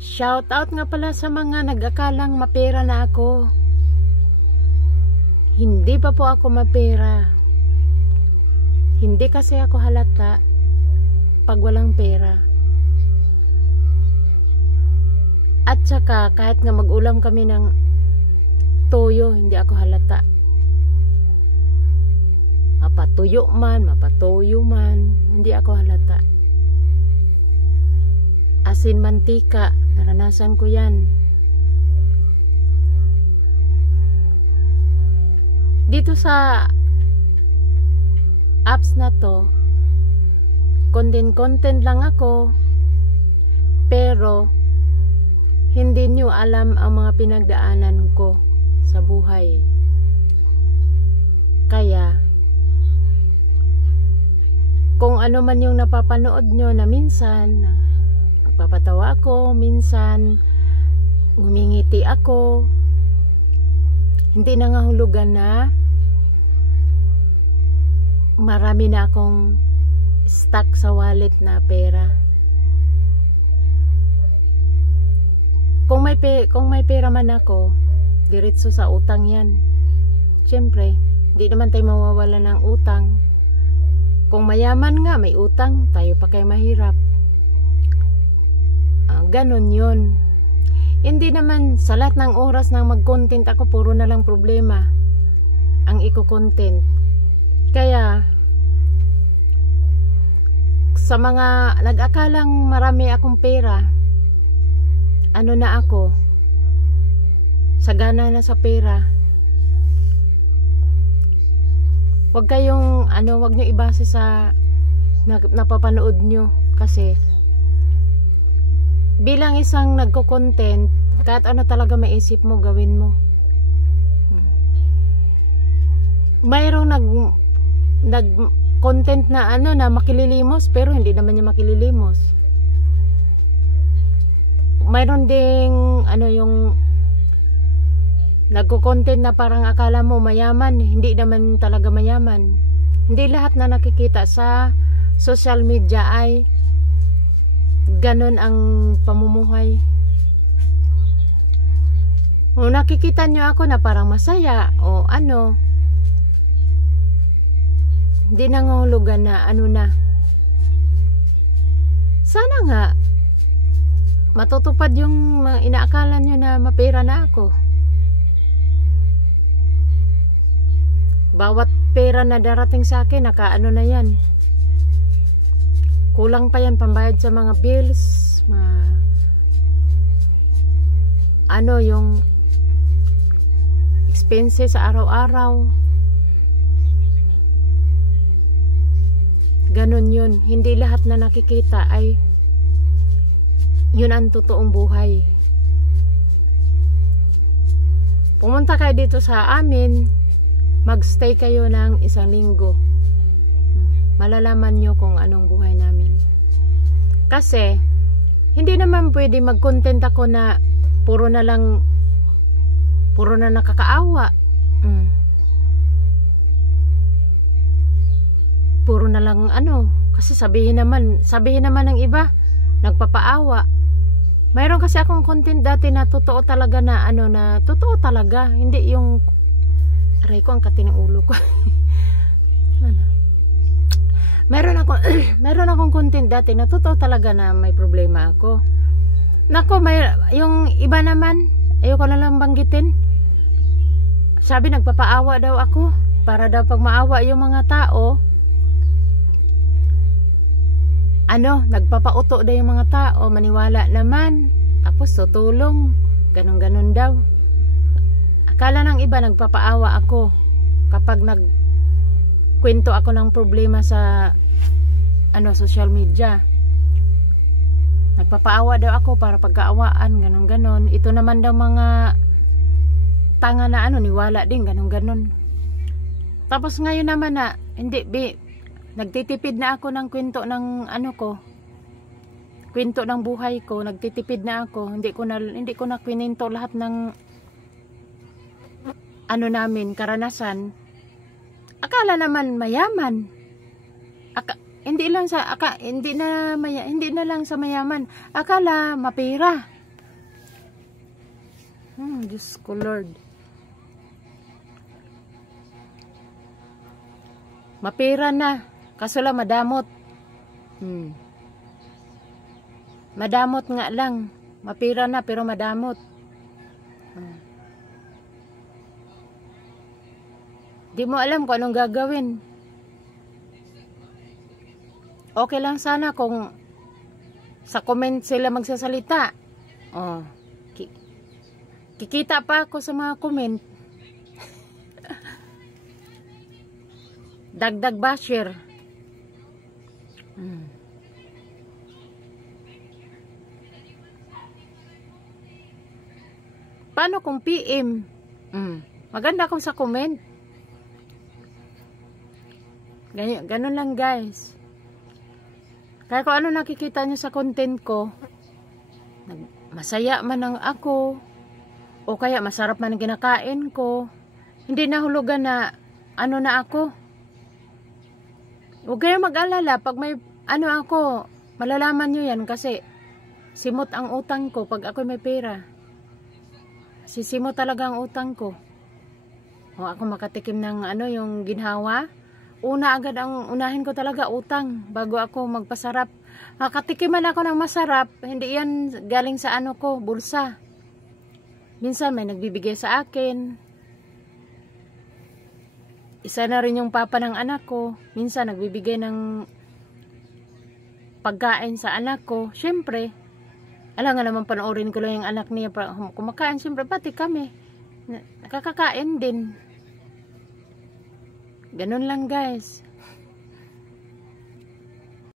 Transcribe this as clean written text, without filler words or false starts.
Shout out nga pala sa mga nag-akalang mapera na ako. Hindi pa po ako mapera. Hindi kasi ako halata pag walang pera. At saka kahit nga mag-ulam kami ng toyo, hindi ako halata. Mapatuyo man, mapatoyo man, hindi ako halata. Asin mantika, naranasan ko yan. Dito sa apps na to, content lang ako, pero hindi nyo alam ang mga pinagdaanan ko sa buhay. Kaya kung ano man yung napapanood nyo na minsan nagpapatawa ako, minsan ngumingiti ako, hindi nangahulugan na marami na akong stuck sa wallet na pera. Kung may pera man ako, diretso sa utang yan. Siyempre, hindi naman tayo mawawala ng utang. Kung mayaman nga, may utang, tayo pa kayo mahirap. Ganon yun. Hindi naman sa lahat ng oras nang mag-content ako, puro na lang problema ang iko-content. Kaya sa mga nag-akalang marami akong pera, ano na ako, sagana na sa pera. Huwag kayong huwag nyo ibase sa napapanood nyo, kasi bilang isang nagko-content, kahit ano talaga maisip mo, gawin mo. Mayroong nag-content na na makililimos, pero hindi naman niya makililimos. Mayroon ding yung nagko-content na parang akala mo mayaman, hindi naman talaga mayaman. Hindi lahat na nakikita sa social media ay ganon ang pamumuhay. O nakikita nyo ako na parang masaya o hindi nangahulugan na na. Sana nga matutupad yung inaakala nyo na mapera na ako. Bawat pera na darating sa akin, na yan. Kulang pa yan pambayad sa mga bills, yung expenses sa araw-araw. Ganon yun. Hindi lahat na nakikita ay yun ang totoong buhay. Pumunta kayo dito sa amin, magstay kayo ng 1 linggo. Malalaman nyo kung anong buhay namin. Kasi hindi naman pwede mag-content ako na puro na nakakaawa. Puro na lang kasi sabihin naman ng iba nagpapaawa. Mayroon kasi akong content dati na totoo talaga na totoo talaga, hindi yung aray ko, ang kati ng ulo ko. Meron akong content dati na totoo talaga na may problema ako. Nako, yung iba naman, ayoko na lang banggitin. Sabi nagpapaawa daw ako, para daw pag maawa yung mga tao, nagpapauto daw yung mga tao, maniwala naman, tapos tutulong, ganon daw. Akala ng iba nagpapaawa ako kapag nagkwento ako ng problema sa social media. Nagpapaawa daw ako para pagkaawaan, ganon. Ito naman daw mga tanga na niwala din, ganon. Tapos ngayon naman hindi, nagtitipid na ako ng kwento ng kwento ng buhay ko, nagtitipid na ako. Hindi ko na kwininto lahat ng namin, karanasan. Akala naman mayaman. Hindi na lang sa mayaman. Akala mapera. Diyos ko Lord. Mapira na. Kaso lang madamot. Madamot nga lang. Mapira na pero madamot. Di mo alam kung anong gagawin. Okay lang sana kung sa comment sila magsasalita. Kikita pa ako sa mga comment. Dagdag basher. Paano kung PM? Maganda kung sa comment. Ganun lang guys. Kaya kung ano nakikita nyo sa content ko, masaya man ang ako, o kaya masarap man ang kinakain ko, hindi nahulugan na ano na ako. Huwag kayo mag-alala pag may ano ako, malalaman nyo yan kasi simot ang utang ko pag ako may pera. Sisimot talaga ang utang ko. O ako makatikim ng ano yung ginhawa. Una agad ang unahin ko talaga utang bago ako magpasarap. Makatikiman ako ng masarap, hindi yan galing sa ano ko, bulsa. Minsan may nagbibigay sa akin. Isa na rin yung papa ng anak ko. Minsan nagbibigay ng pagkain sa anak ko. Siyempre, alam nga naman panoorin ko lang yung anak niya kumakain. Siyempre, pati kami nakakakain din. Ganun lang guys.